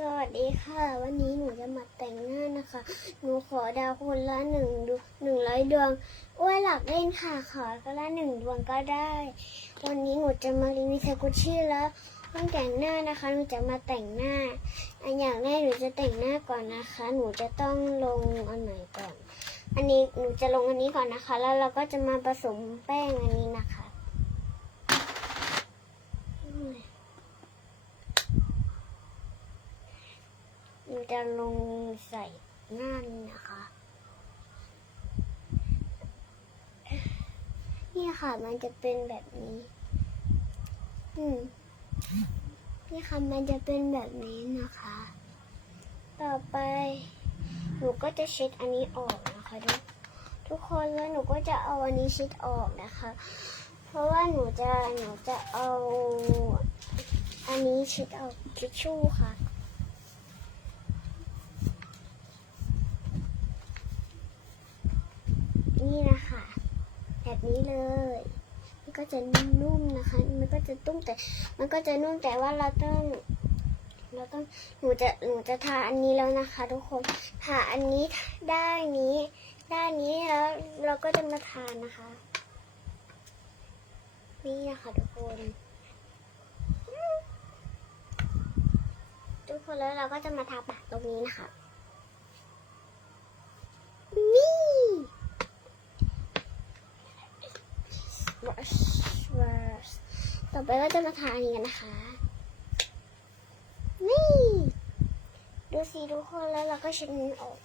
สวัสดีค่ะ วันนี้หนูจะมาแต่งหน้านะคะ หนูขอดาวคนละหนึ่งดวงหนึ่งร้อยดวงอ้วยหลักเล่นค่ะ ขอก็ละหนึ่งดวงก็ได้ วันนี้หนูจะมารีวิวสกุชชี่แล้วต้องแต่งหน้านะคะ หนูจะมาแต่งหน้า อันอย่างแรกหนูจะแต่งหน้าก่อนนะคะ หนูจะต้องลงอันไหนก่อน อันนี้หนูจะลงอันนี้ก่อนนะคะ แล้วเราก็จะมาผสมแป้งอันนี้นะคะอืม มัน จะลงใส่น้านี้นะคะ นี่ค่ะมันจะเป็นแบบนี้ อืมนี่ค่ะมันจะเป็นแบบนี้นะคะ ต่อไปหนูก็จะเช็ดอันนี้ออกนะคะทุกทุกคนแล้วหนูก็จะเอาอันนี้เช็ดออกนะคะ เพราะว่าหนูจะหนูจะเอา อันนี้เช็ดออกทิชชู่ค่ะ นี่นะคะ แบบนี้เลย มันก็ จะนุ่มนะคะ มันก็จะตุ้มแต่ มันก็จะนุ่มแต่ว่าเราต้องเราต้องหนูจะหนูจะทาอันนี้แล้วนะคะ ทุกคนทาอันนี้ด้านนี้ด้านนี้แล้วเราก็จะมาทานะคะ นี่นะคะทุกคน ทุกคนแล้วเราก็จะมาทาปากตรงนี้นะคะนี่ first ต่อไปก็จะมาทาอันนี้กันนะคะ นี่ ดูสิทุกคนแล้วเราก็เช็ดมันออก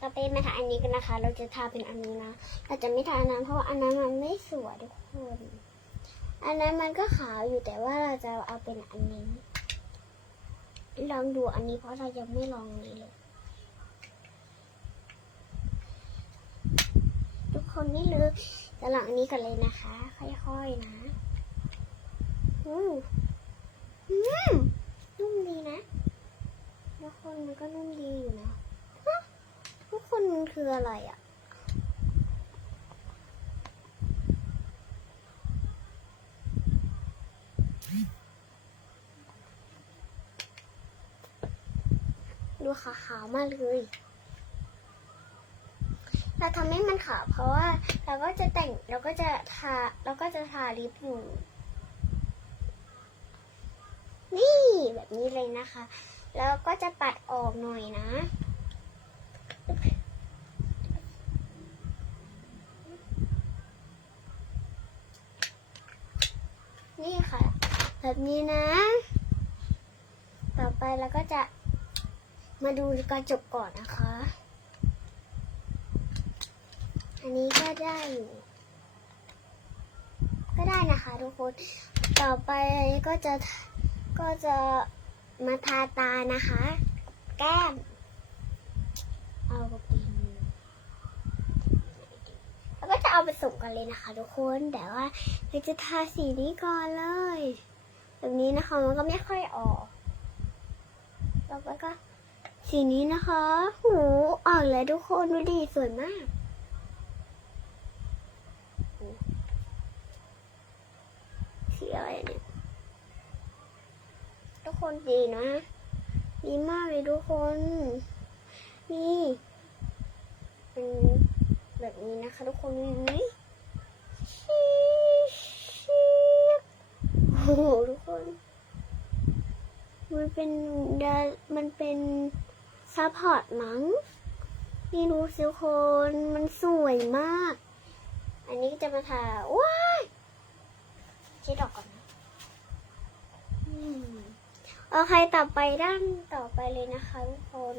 ต่อไปมาทาอันนี้กันนะคะ เราจะทาเป็นอันนี้นะเราจะไม่ทาอันนั้นเพราะว่าอันนั้นมันไม่สวยทุกคน อันนั้นมันก็ขาวอยู่แต่ว่าเราจะเอาเป็นอันนี้ ลองดูอันนี้เพราะเรายังไม่ลองนี้เลย ทุก คนนี่เลยจะลองอันนี้กันเลยนะคะ ค่อยๆนะอืมอืมนุ่มดีนะทุกคนมันก็นุ่มดีอยู่นะฮะทุกคนมันคืออะไรอะ่ะดูขาวๆมากเลย เราทำให้มันขาวเพราะว่าเราก็จะแต่งเราก็จะทาเราก็จะทาลิปอยู่ นี่แบบนี้เลยนะคะ แล้วก็จะปัดออกหน่อยนะนี่ค่ะ แบบนี้นะ ต่อไปเราก็จะมาดูกระจกก่อนนะคะ นนี้ก็ได้อยู่ก็ได้นะคะทุกคน ต่อไปก็จะก็จะมาทาตานะคะ แก้ม เอาเป็นแล้วก็จะเอาไปส่งกันเลยนะคะ ทุกคนแต่ว่าเราจะทาสีนี้ก่อนเลย แบบนี้นะคะมันก็ไม่ค่อยออกต่อไปก็สีนี้นะคะ หูออกเลยทุกคนดูดีสวยมาก สีอะไรเนี่ยทุกคนดีนะดีมากเลยทุกคน นี่เป็นแบบนี้นะคะทุกคนนี่ชีชีโอ้โหทุกคน มันเป็นดามันเป็นซัพพอร์ตมั้ง นี่ดูสิทุกคน มันสวยมาก อันนี้จะมาทาว้าย เช็ดออกก่อนนะอืมโอเคต่อไปด้านต่อไปเลยนะคะทุกคน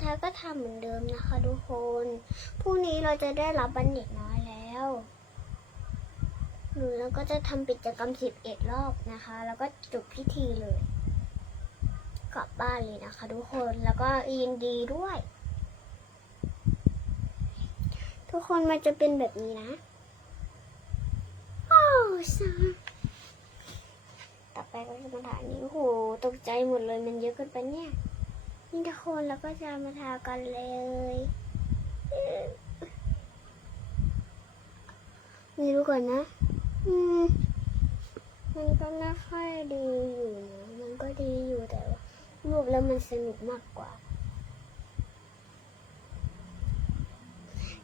ทาก็ทำเหมือนเดิมนะคะทุกคนพรุ่งนี้เราจะได้รับบันเด็กน้อยแล้วหนูแล้วก็จะทำกิจกรรมสิบเอ็ดรอบนะคะ แล้วก็จบพิธีเลยกลับบ้านเลยนะคะ ทุกคนแล้วก็ยินดีด้วย ทุกคนมันจะเป็นแบบนี้นะ ซาต่อไปก็จะมาทานี้โอ้โหตกใจหมดเลยมันเยอะเกินไปเนี่ยนี่ทุกคนแล้วก็จะมาทากันเลยเอ่อนี่ดูก่อนนะ อืม มันก็ไม่ค่อยดีอยู่นะ มันก็ดีอยู่แต่ว่ารูปแล้วมันสนุกมากกว่า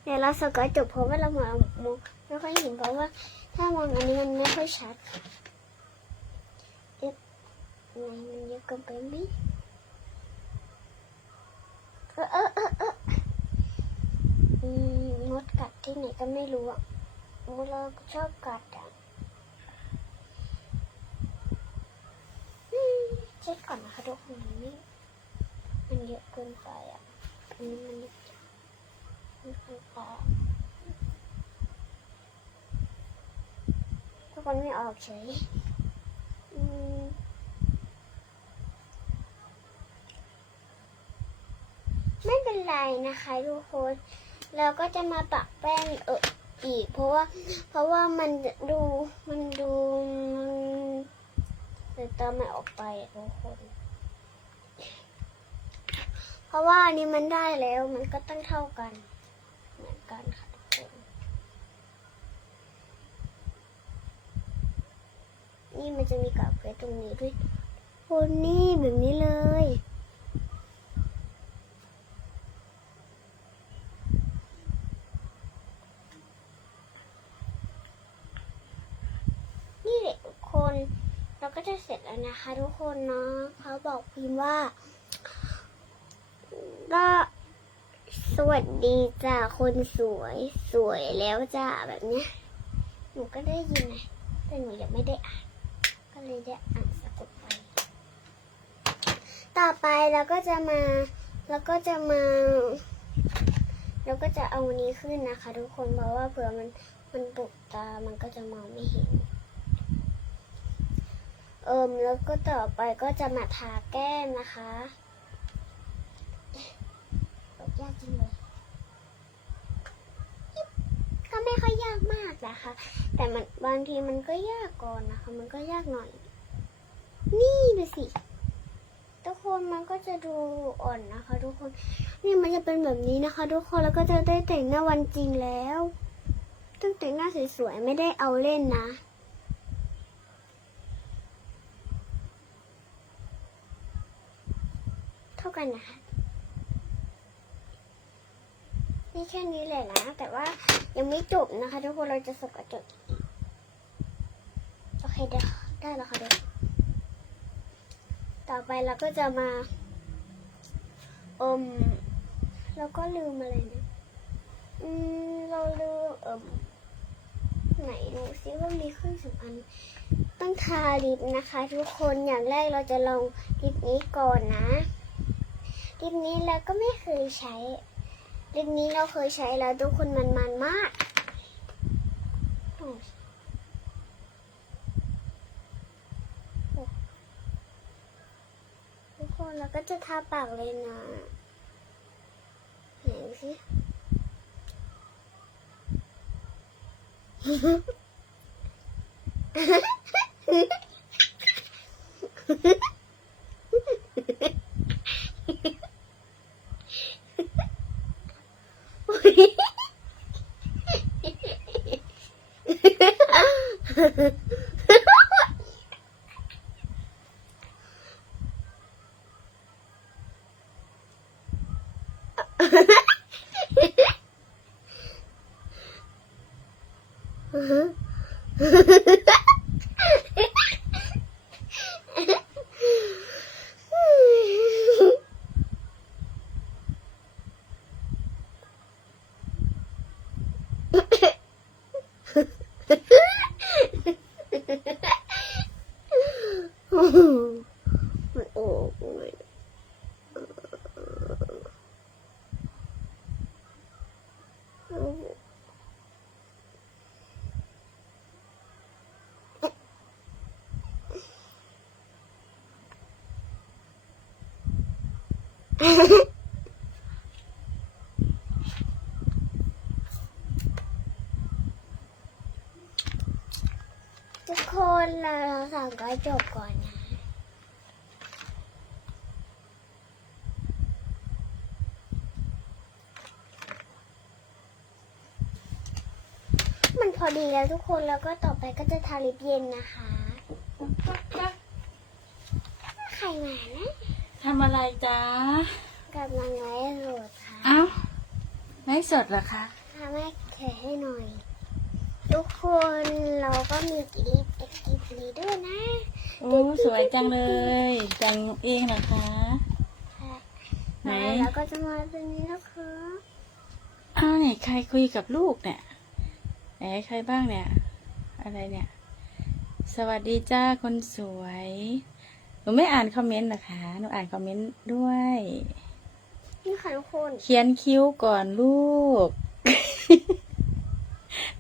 เดี๋ยวเราสกอตจบเพราะว่าเรามองมองไม่ค่อยเห็นเพราะว่า ถ้ามองอันนี้มันไม่ค่อยชัดเอ๊ะไหนมันเยอะเกินไปไหมเออเออเออเออมดกัดที่ไหนก็ไม่รู้อะมดเราชอบกัดอะเช็ดก่อนนะคะทุกคนนไม่มันเยอะเกินไปอะอันนี้มันเยอะมันเกินไปทุก คนไม่ออกเฉยไม่เป็นไรนะคะทุกคนเราก็จะมาปักแป้งเอออีก เพราะว่า เพราะว่ามันดูมันดูมันเดี๋ยวตอนมันออกไปทุกคนเพราะว่านนี้มันได้แล้วมันก็ต้องเท่ากัน เหมือนกันค่ะทุกค นี่มันจะมีกาบเพชรตรงนี้ด้วยคนนี่แบบนี้เลยนี่แหละคนเราก็จะเสร็จแล้วนะคะ ทุกคนเนาะเขาบอกพิมพ์ว่า ก็สวัสดีจ้าคนสวยสวยแล้วจ้าแบบเนี้ยหนูก็ได้ยินนะแต่หนูยังไม่ได้อ่าน เลยได้อ่านสะกดไป ต่อไปเราก็จะมาเราก็จะมาเราก็จะเอาอันนี้ขึ้นนะคะ ทุกคนเพราะว่าเผื่อมันมันบุกตา มันก็จะมองไม่เห็น เอิมแล้วก็ต่อไปก็จะมาทาแก้มนะคะยากจริงเลยก็ ไม่ค่อยยากมากนะคะ แต่มันบางทีมันก็ยากก่อนนะคะ มันก็ยากหน่อย นี่ดูสิ ทุกคนมันก็จะดูอ่อนนะคะ ทุกคน นี่มันจะเป็นแบบนี้นะคะ ทุกคน แล้วก็จะได้แต่งหน้าวันจริงแล้วต้องแต่งหน้าสวยๆ ไม่ได้เอาเล่นนะเท่ากันนะคะ นี่แค่นี้แหละนะ แต่ว่ายังไม่จบนะคะทุกคนเราจะสกจบอีกโอเคเดี๋ยวได้แล้วค่ะเดี๋ยวต่อไปเราก็จะมาอมเราก็ลืมอะไรนะอืมเราลืมเอมไหนดูซิว่ามีเครื่องสำอางต้องทาลิปนะคะ ทุกคนอย่างแรกเราจะลองลิปนี้ก่อนนะลิปนี้เราก็ไม่เคยใช้ ลิปนี้เราเคยใช้แล้วทุกคนมันมันมากทุกคนเราก็จะทาปากเลยนะไหนดูสิมั นออกเลย ทุกคนเราสั่งก็จบก่อนนะ มันพอดีแล้วทุกคนแล้วก็ต่อไปก็จะทาลิปเย็นนะคะ ใครมานะ ทำอะไรจ๊ะกำลังไลฟ์สดค่ะเอ้าไม่สดเหรอคะทำให้แขกให้หน่อย ทุกคนเราก็มีกิลิปเอ็กซ์กิลีด้วยนะโอ้สวยจังเลย จังเองนะคะ ไหนแล้วก็จะมาตรงนี้นะคะอ้าวไหนใครคุยกับลูกเนี่ยไหนใครบ้างเนี่ย อะไรเนี่ย สวัสดีจ้าคนสวย หนูไม่อ่านคอมเมนต์นะคะ หนูอ่านคอมเมนต์ด้วย นี่ค่ะทุกคน เขียนคิ้วก่อนลูก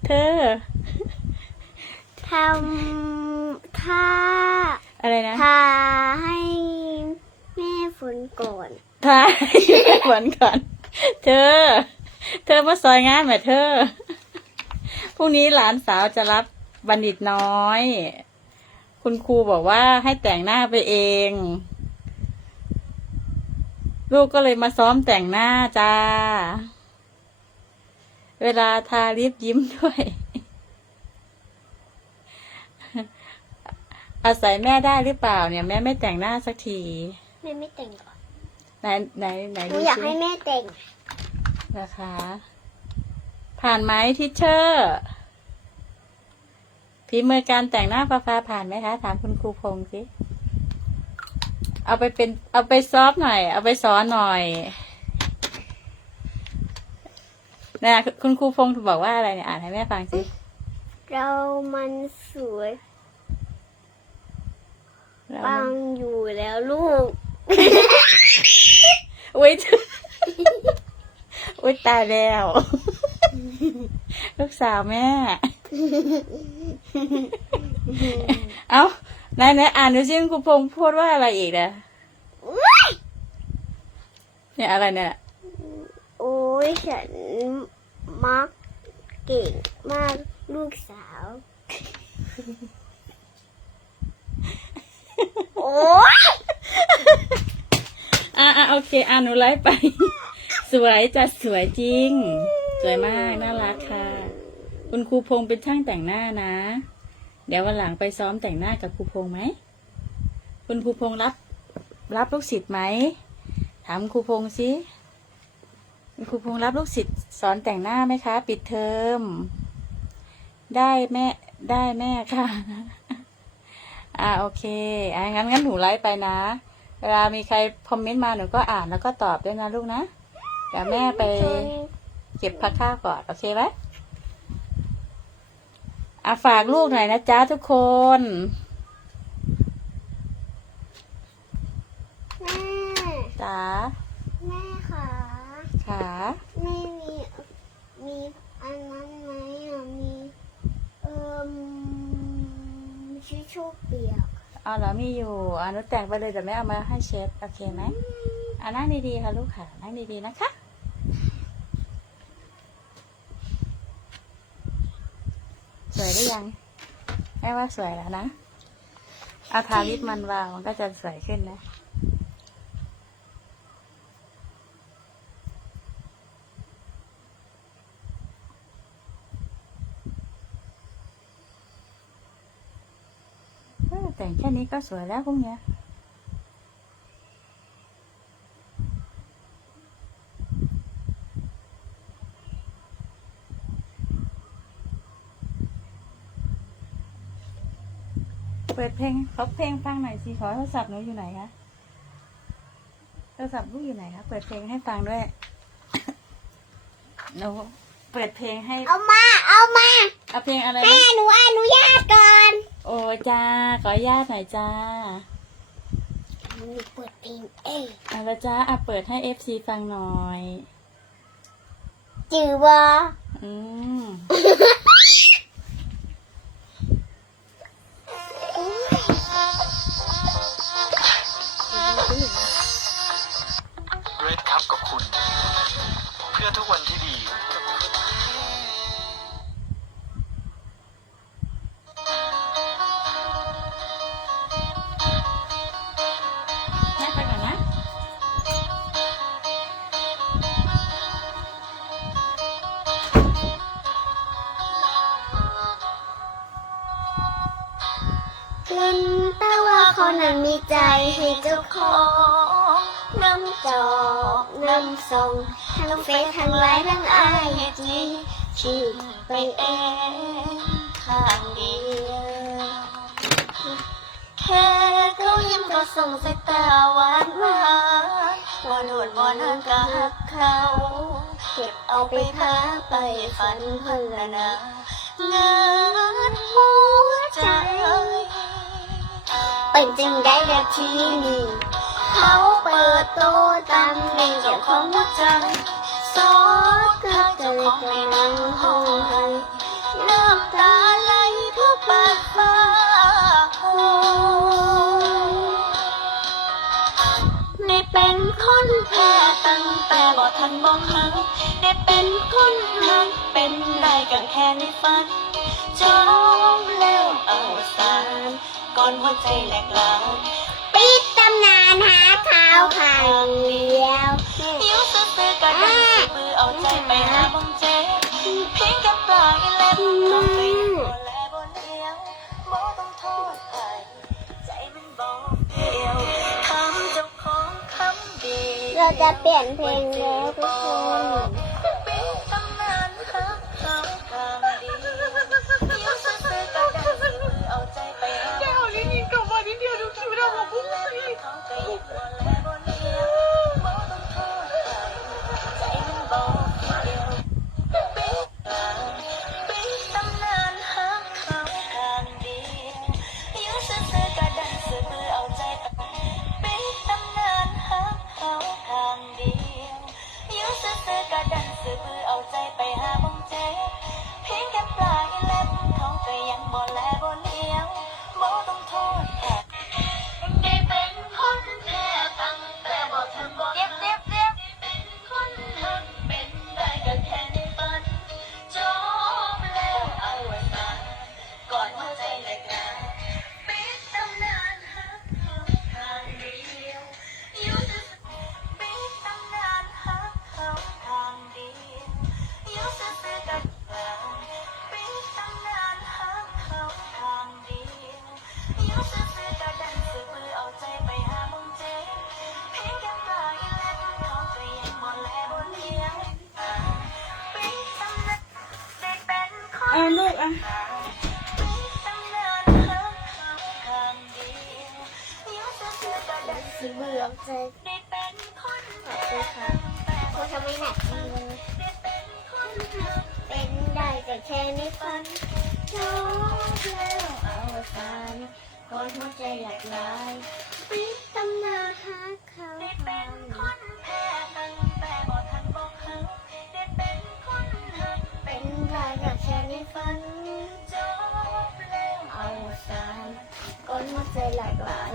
เธอ ทำท่าอะไรนะทาให้แม่ฝนก่อนทายเหมือนก่อน เธอ เธอมาซอยงานไหมเธอ พรุ่งนี้หลานสาวจะรับบัณฑิตน้อย คุณครูบอกว่าให้แต่งหน้าไปเอง ลูกก็เลยมาซ้อมแต่งหน้าจ้า เวลาทาลิปยิ้มด้วย อาศัยแม่ได้หรือเปล่าเนี่ยแม่ไม่แต่งหน้าสักทีแม่ไม่แต่งก่อนไหนไหนไหนหนูดูอยากสิให้แม่แต่งนะคะ ผ่านไหมทิชเชอร์ ฝีมือการแต่งหน้าฟ้าฟ้าผ่านไหมคะ ถามคุณครูพงษ์สิ เอาไปเป็น เอาไปซอฟหน่อย เอาไปสอนหน่อยนะคุณครูพงษ์บอกว่าอะไรเนี่ยอ่านให้แม่ฟังสิ เรามันสวยเราปังอยู่แล้วลูกอุ้ยอุ้ยตายแล้ว ลูกสาวแม่ เอาไหนไหนอ่านดูซิคุณครูพงษ์พูดว่าอะไรอีกนะเนี่ยอะไรเนี่ย โอ้ยฉันมักเก่งมากลูกสาว โอ้ยอ่าอ่าโอเคอ่านหนูไลฟ์ไป สวยจะสวยจริง สวยมาก น่ารักค่ะ คุณครูพงเป็นช่างแต่งหน้านะ เดี๋ยววันหลังไปซ้อมแต่งหน้ากับครูพงไหม คุณครูพงรับ รับลูกศิษย์ไหม ถามครูพงสิคุณครูพงรับลูกศิษย์สอนแต่งหน้าไหมคะ ปิดเทอม ได้แม่ ได้แม่ค่ะ อ่าโอเคอ่างั้นงั้นหนูไลฟ์ไปนะ เวลามีใครคอมเมนต์มาหนูก็อ่านแล้วก็ตอบด้วยนะลูกนะเดี๋ยวแม่ไป เก็บพักข้าวก่อน โอเคไหม อะฝากลูกหน่อยนะจ๊ะทุกคนแม่จ๋าแม่ค่ะขาแม่มีมีอันนั้นไหมอะมีเอ่มชิชชู่เปียกเอาเหรอมีอยู่อะหนูแต่งไปเลยแต่แม่เอามาให้เชฟโอเคไหมอะนั่งดีๆค่ะลูกค่ะนั่งดีๆนะคะ สวยหรือยังแม่ว่าสวยแล้วนะเอาทาลิปมันวางมันก็จะสวยขึ้นนะเออแต่งแค่นี้ก็สวยแล้วพวกเนี้ย เปิดเพลงขอเพลงฟังหน่อยสิขอโทรศัพท์หนูอยู่ไหนคะโทรศัพท์ลูกอยู่ไหนคะเปิดเพลงให้ฟังด้วยหนูเปิดเพลงให้ เอามา เอามาเอาเพลงอะไรแม่นะหนูอนุญาตก่อนโอ้จ้าขออนุญาตหน่อยจ้าหนูเปิดเพลงเองเอาละจ้าอะเปิดให้เอฟซีฟังหน่อยจือว่าอืม พื่อทุกวันที่ดีแม่ไปก่อนนะคืนนแต่ว่าเขานั้นมีใจให้เจ้าของ น้ำจอกน้ำส่งทั้ง เฟซทั้งไลน์ทั้งไอจีที่ไปเองข้างเดียวแค่เขายิ้มก็ส่งสายตาหวานหวานวอนหวนวอนหันก็หักเขาเก็บเอาไปพาไปฝันเพลินละนะงานหัวใจเป็นจึงได้แบบที่นี่เขาเปิดโตตามในเจ้าของหัวใจ ซอสก็จะเลยกำลังห้องให้น้ำตาไหลทุกปากฟ้าได้เป็นคนแพ้ตั้งแต่บ่ทันมองหาได้เป็นคนหักเป็นได้กันแค่ในฝันจบแล้วเอาสารก่อนหัวใจแหลกลายปิดตำนานหาข่าวข่าวเดียว ยิ้วซื่อๆก็ได้มือเอาใจไปหาบงเจเพียงแค่ปลายเล็บก็ไปบ่แลบ่เลี้ยวบ่ต้องโทษใครใจมันบอกเดียวคำเจ้าของคำดีเราจะเปลี่ยนเพลงแล้วทุกคน แต่แค่ในฝันจบแล้วเอาสารก่อนหัวใจหลากหลายปิดตำนานหาเขาได้เป็นคนแพ้ตั้งแต่บ่ทันบอกเขาได้เป็นคนหักเป็นได้แต่แค่ในฝันจบแล้วเอาสารก่อนหัวใจหลากหลาย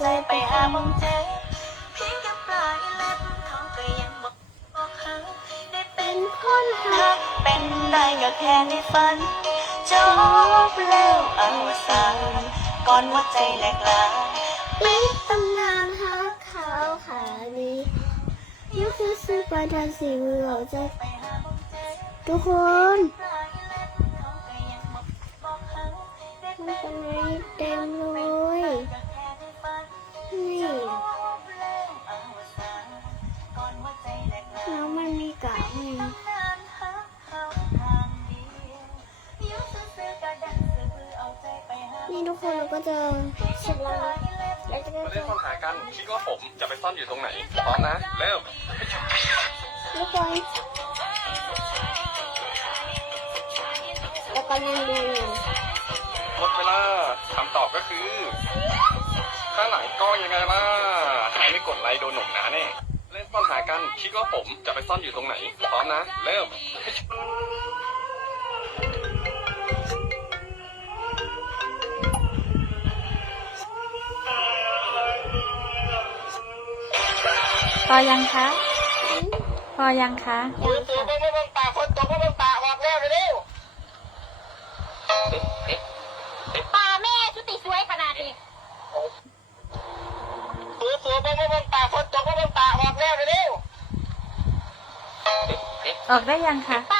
ใจไปหาบังเจเพียงแค่ปลายเล็บเขาก็ยังบอกบอกฮักได้เป็นคนฮักเป็นได้ก็แค่ในฝันจบแล้วอวสานก่อนหัวใจแหลกลาปิดตำนานหาเขาขาดียุคซื้อประทานสีมือเอาใจไปหาบังเจทุกคนปลายเล็บเขาก็ยังบอกบอกฮักไมันเป็นเป็นอะไรเต็มเลย นี่ทุกคนเราก็จะเสร็จแล้วแล้วจะได้มาเล่นจะซ่อนหากันคิดว่าผมจะไปซ่อนอยู่ตรงไหนพร้อมนะเริ่มทุกคนแล้วก็นั่งดูหมดเวลาคำตอบก็คือข้างหลังกล้องยังไงล่ะใครไม่กดไลค์โดนหนุ่มหนาแน่เล่นซ่อนหากันคิดว่าผมจะไปซ่อนอยู่ตรงไหนพร้อมนะเริ่ม พอยังคะอยังคะตัวตัวเบิ่งเบิ่งตาคนตกเบิ่งตาออกแล้วเร็วปลาแม่ชุติสวยขนาดนี้ตัวตัวเบิ่งเบิ่งตาคนตกเบิ่งตาออกแล้วเร็วออกได้ยังคะปลา